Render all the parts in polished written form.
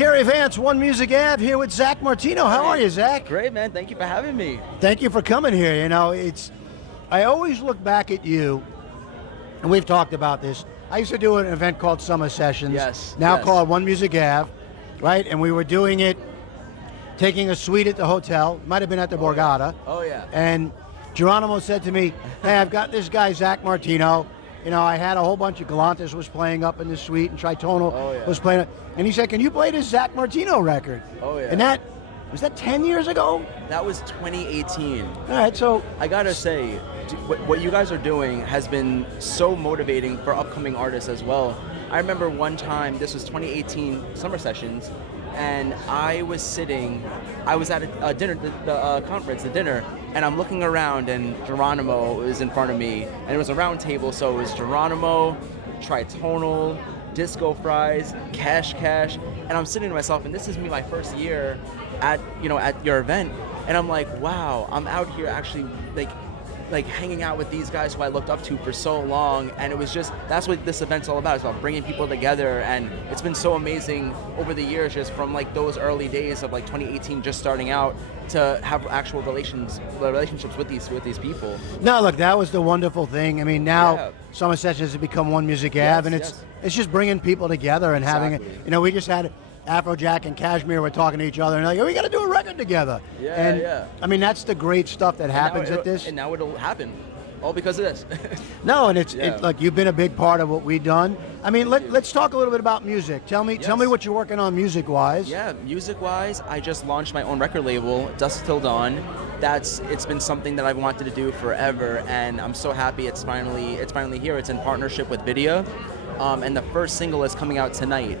CARY Vance, One Music Ave, here with Zack Martino. How are you, Zack? Great, man. Thank you for having me. Thank you for coming here. You know, I always look back at you, and we've talked about this. I used to do an event called Summer Sessions, now called One Music Ave, right? And we were doing it, taking a suite at the hotel, might have been at the Borgata. Oh, yeah. And Geronimo said to me, hey, I've got this guy, Zack Martino. You know, I had a whole bunch of Galantis was playing up in the suite, and Tritonal was playing. And he said, can you play this Zack Martino record? Oh, yeah. And was that 10 years ago? That was 2018. All right, so I gotta say, what you guys are doing has been so motivating for upcoming artists as well. I remember one time, this was 2018 Summer Sessions, and I was at a dinner, the conference, the dinner, and I'm looking around, and Geronimo was in front of me, and it was a round table, so it was Geronimo, Tritonal, Disco Fries, Cash, and I'm sitting to myself, and this is me my first year at your event, and I'm like, wow, I'm out here actually like hanging out with these guys who I looked up to for so long, and it was just, that's what this event's all about. It's about bringing people together, and it's been so amazing over the years, just from like those early days of like 2018 just starting out to have actual relationships with these people. No, look, that was the wonderful thing. I mean, now Summer Sessions has become One Music Ave, and it's just bringing people together and having it. You know, we just had Afrojack and Cashmere were talking to each other, and like, we got to do a record together. I mean, that's the great stuff that happens at this. And now it'll happen, all because of this. No, and it's like, you've been a big part of what we've done. I mean, let's talk a little bit about music. Tell me what you're working on music-wise. Yeah, music-wise, I just launched my own record label, Dusk Till Dawn. It's been something that I've wanted to do forever, and I'm so happy it's finally here. It's in partnership with Video, and the first single is coming out tonight,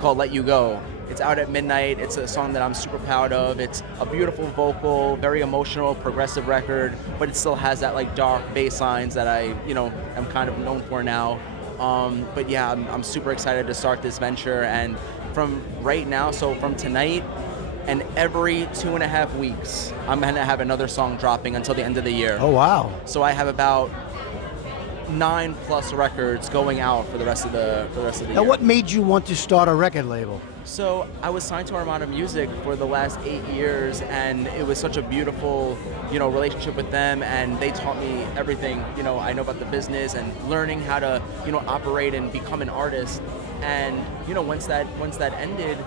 called Let You Go. It's out at midnight. It's a song that I'm super proud of. It's a beautiful vocal, very emotional, progressive record, but it still has that like dark bass lines that I'm kind of known for now. But yeah, I'm super excited to start this venture, and from right now, so from tonight and every 2.5 weeks, I'm gonna have another song dropping until the end of the year. Oh, wow. So I have about 9+ records going out for the rest of the year. Now, what made you want to start a record label? So I was signed to Armada Music for the last 8 years, and it was such a beautiful, relationship with them, and they taught me everything, I know about the business and learning how to, operate and become an artist. And, once that ended,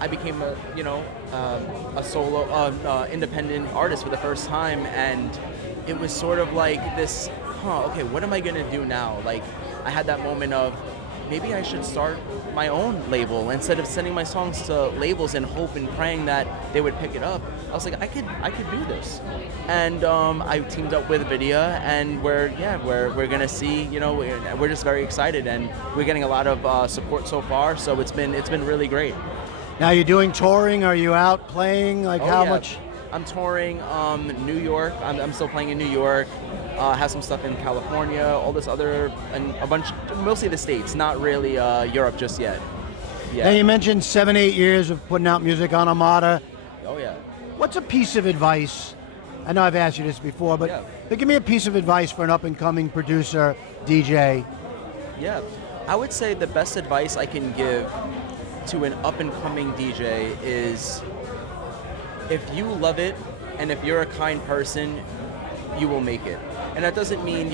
I became a solo, independent artist for the first time, and it was sort of like this, okay, what am I gonna do now? Like, I had that moment of, maybe I should start my own label instead of sending my songs to labels and hope and praying that they would pick it up. I was like, I could do this, and I teamed up with Video, and we're gonna see. We're just very excited, and we're getting a lot of support so far. So it's been really great. Now you're doing touring. Are you out playing? Like how much? I'm touring New York. I'm still playing in New York. Have some stuff in California, all this other, and a bunch, mostly the States, not really Europe just yet. Yeah. Now you mentioned 7-8 years of putting out music on Armada. Oh yeah. What's a piece of advice? I know I've asked you this before, but give me a piece of advice for an up-and-coming producer, DJ. Yeah, I would say the best advice I can give to an up-and-coming DJ is, if you love it and if you're a kind person, you will make it. And that doesn't mean,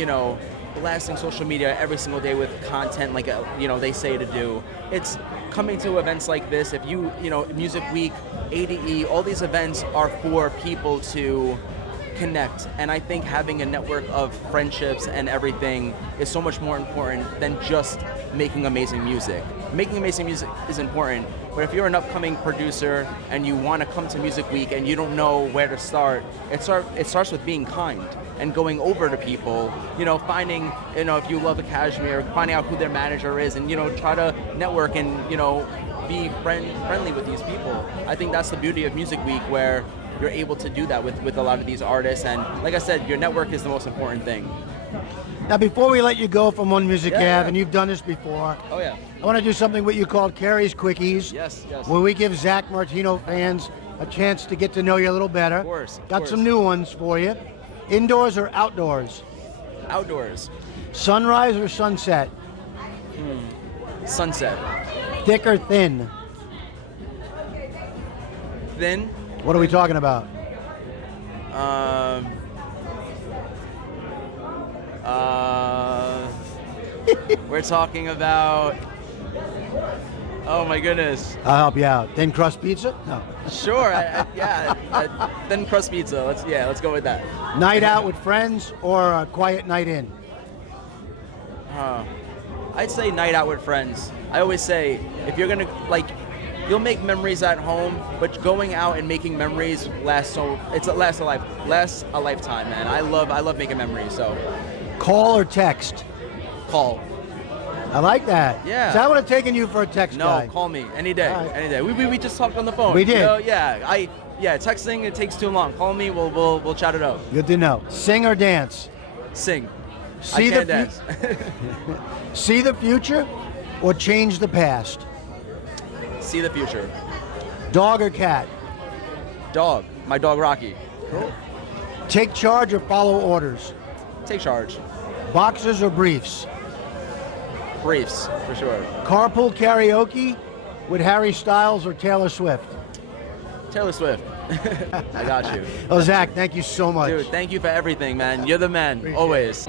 blasting social media every single day with content like, they say to do. It's coming to events like this. If Music Week, ADE, all these events are for people to connect. And I think having a network of friendships and everything is so much more important than just making amazing music. Making amazing music is important, but if you're an upcoming producer and you want to come to Music Week and you don't know where to start, it starts with being kind and going over to people, finding, if you love a Cashmere, finding out who their manager is, and try to network and be friendly with these people. I think that's the beauty of Music Week, where you're able to do that with a lot of these artists, and like I said, your network is the most important thing. Now, before we let you go from One Music Ave, and you've done this before, I want to do something what you called CARY's Quickies, where we give Zack Martino fans a chance to get to know you a little better. Of course. Got some new ones for you. Indoors or outdoors? Outdoors. Sunrise or sunset? Sunset. Thick or thin? thin. What are we talking about? We're talking about. Oh my goodness. I'll help you out. Thin crust pizza? No. Sure. Thin crust pizza. Let's go with that. Night out with friends or a quiet night in? I'd say night out with friends. I always say if you're gonna you'll make memories at home, but going out and making memories lasts a lifetime, man. I love making memories. So. Call or text? Call. I like that. Yeah. So I would have taken you for a text guy. No, call me any day. Right. Any day. We just talked on the phone. We did. You know? Yeah. Texting, it takes too long. Call me. We'll chat it out. Good to know. Sing or dance? Sing. I can't dance. See the future or change the past? See the future. Dog or cat? Dog. My dog Rocky. Cool. Take charge or follow orders? Take charge. Boxers or briefs? Briefs, for sure. Carpool karaoke with Harry Styles or Taylor Swift? Taylor Swift. I got you. Oh, Zach, thank you so much. Dude, thank you for everything, man. You're the man, always.